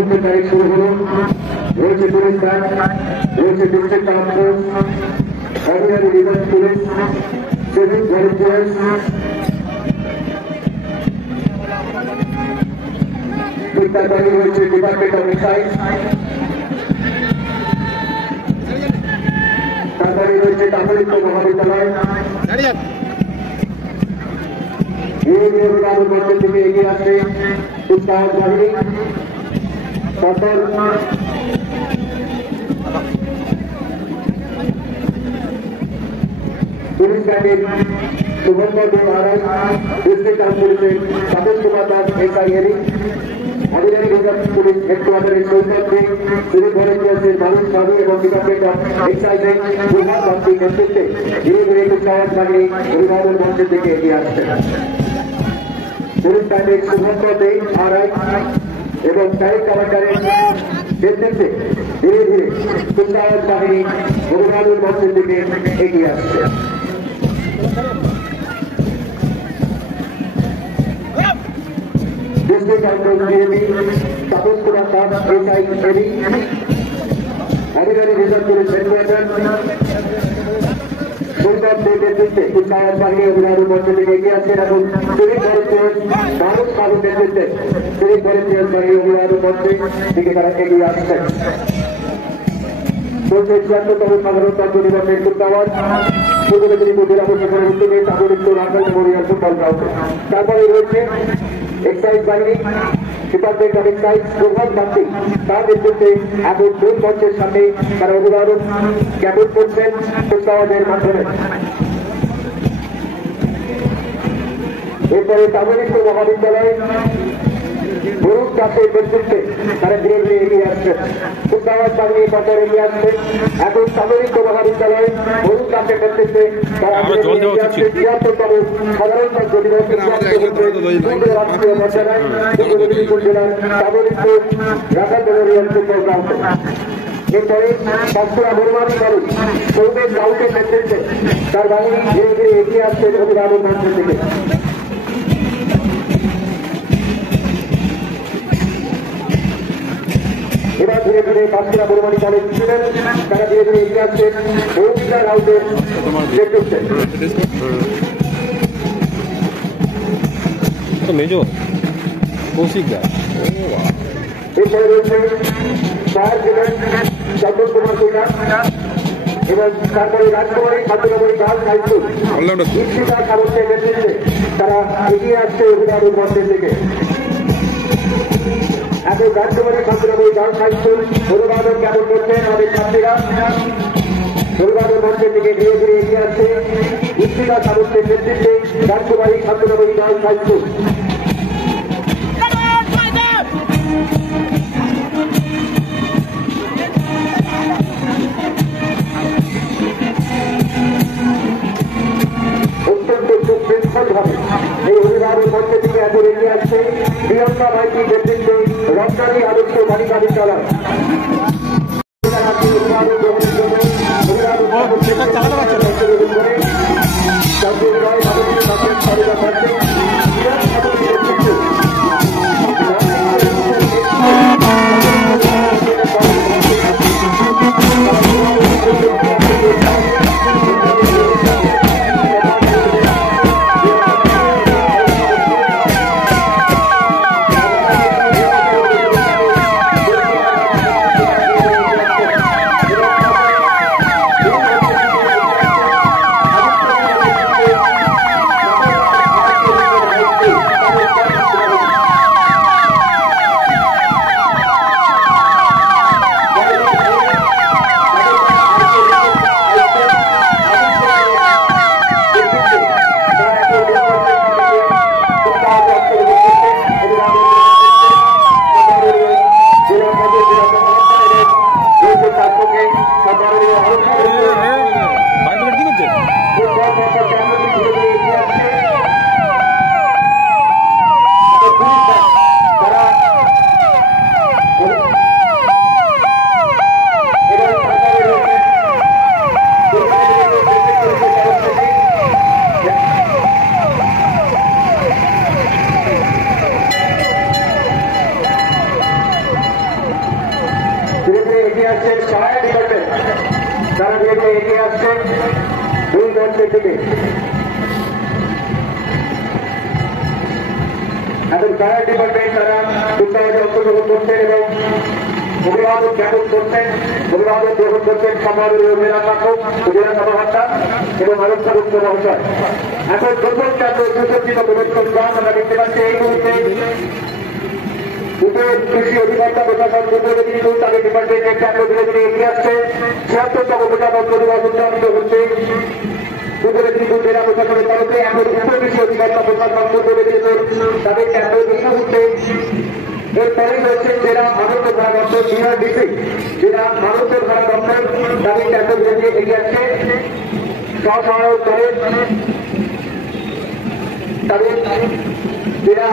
মুহূর্তে তারিখ শুরু হল। রয়েছে পুলিশ ব্যান্ড, রয়েছে district arm force, ordinary reserve police, civic volunteers, তারপরে রয়েছে ডিপার্টমেন্ট অফ এক্সাইজ, তারপরে রয়েছে তামিলিত্ব মহাবিদ্যালয়। এই নিয়োগের মধ্যে থেকে এগিয়ে আসছে কুচকাওয়াজ বাহিনী। তারপর পুলিশ ব্যান্ডের শুভঙ্কর দে মহারাজ, ডিস্ট্রিক্ট আর্ম পুলিশের সতীশ কুমার দাস এসআই এরি, অর্ডিনারি রিজার্ভ পুলিশ হেডকোয়ার্টারের সৈকত দে, সিভিক ভলেন্টিয়ার্সের মানুষ বাবু এবং ডিপার্টমেন্ট অফ এক্সাইজের প্রভাব ভক্তির নেতৃত্বে ধীরে ধীরে কুচকাওয়াজ বাহিনী অভিভাবক মঞ্চের দিকে এগিয়ে আসছে। পুলিশ ব্যান্ডের শুভঙ্কর দে মহারাজ এবং প্যারেড কমান্ডারের নেতৃত্বে ধীরে ধীরে কুচকাওয়াজ বাহিনী অভিভাবক মঞ্চের দিকে এগিয়ে আসছে। District arm force DAB Satish Kumar Das SI এরি, ordinary reserve police headquarter Saikat De নেতৃত্বে কুচকাওয়াজ বাহিনী অভিভাবক মঞ্চের দিকে এগিয়ে আসছেন এবং সিভিক ভলেন্টিয়ার্স মানুষ বাবুর নেতৃত্বে সিভিক ভলেন্টিয়ার্স বাহিনী অভিভাবক মঞ্চের দিকে তারা এগিয়ে আসছেন। চলছে ৭৬তম সাধারণতন্ত্র দিবসের কুচকাওয়াজ পূর্ব মেদিনীপুর জেলা প্রশাসনের উদ্যোগে সাগরিত রাখাল মেমোরিয়াল ফুটবল গ্রাউন্ডে। তারপরে রয়েছে এক্সাইজ বাহিনী, ডিপার্টমেন্ট অফ এক্সাইজ প্রভাব ভক্তি, তার নেতৃত্বে এখন মূল মঞ্চের সামনে তারা অভিভাবক জ্ঞাপন করছেন কুচকাওয়াজের মাধ্যমে। এরপরে তামিলিত্ব মহাবিদ্যালয় বরুণ দাসের নেতৃত্বে তারা ধীরে ধীরে এগিয়ে আসছেন। কুচকাওয়াজ বাহিনী পথে এগিয়ে আসছেন। এখন তামিলিত্ব মহাবিদ্যালয় বরুণ দাসের নেতৃত্বে তারা এগিয়ে আসছে ৭৬তম সাধারণতন্ত্র দিবসের রাষ্ট্রীয় মর্যাদায় পূর্ব মেদিনীপুর জেলার তামিলিত্ব রাখাল মেমোরিয়াল ফুটবল গ্রাউন্ডে। এরপরে বাঁকুড়া বড়মানি কলেজ সৌদের রাউটের নেতৃত্বে তার বাহিনী ধীরে ধীরে এগিয়ে আসছেন অভিভাবক মঞ্চের দিকে। এবার ধীরে ধীরে বাঁকুড়া বড়মানি কলেজ ছিলেন, তারা ধীরে ধীরে এগিয়ে আসছেন মৌমিতা রাউটের নেতৃত্বে। এরপরে রয়েছে ফায়ার ব্রিগেড চন্দন কুমার কৈলাস এবং তারপরে রাজকুমারী ছাত্রনগরী গার্লস হাই স্কুল দীক্ষিতা সামন্তের নেতৃত্বে তারা এগিয়ে আসছে অভিভাবক মঞ্চের দিকে। এখন রাজকুমারী ছাত্রনগরী গার্লস হাই স্কুল অভিভাবক জ্ঞাপন করছেন আমাদের ছাত্রীরা অভিভাবক মঞ্চের দিকে ধীরে ধীরে এগিয়ে আসছে দীক্ষিতা সামন্তের নেতৃত্বে রাজকুমারী ছাত্রনগরী গার্লস হাই স্কুল। এই অভিভাবক মঞ্চের দিকে এখন এগিয়ে আসছে প্রিয়ঙ্কা মাইতির নেতৃত্বে রমজানি আদর্শ বালিকা বিদ্যালয়। এগিয়ে আসছেন সহায়ক ডিপার্টমেন্ট, তারা যেহেতু এগিয়ে আসছেন দুই মঞ্চের দিকে। এখন ফায়ার ডিপার্টমেন্ট তারা উৎসাহে অংশগ্রহণ করছেন এবং অভিভাবক জ্ঞাপন করছেন, অভিভাবক গ্রহণ করছেন সম্মানীয় জেলা শাসক, জেলা সভাকর্তা এবং আলোচনাযুক্ত মহাশয়। এখন প্রথম চারটে সুসজ্জিত প্রদর্শন গ্রাম আমরা দেখতে পাচ্ছি এই মুহূর্তে কৃষি অধিকর্তা প্রশাসন প্রতিনিধি তাদের ডিপার্টমেন্টের চারটে বিরোধী এগিয়ে আসছে। ৭৬তম প্রজাতন্ত্র দিবস উদযাপিত হচ্ছে পূর্ব মেদিনীপুর জেলা প্রশাসনের তরফে। এখন উপকৃষি অধিকর্তা প্রশাসন পূর্ব মেদিনীপুর তাদের চারটে এই মুহূর্তে এরপরেই রয়েছে জেলা মানব ধারা দপ্তর বিহার ডিস্ট্রিক্ট, জেলা মানব ধারা দপ্তর তাদের চারটে বিরোধী এগিয়ে আসছে সহসহায়ক দলের তাদের জেলা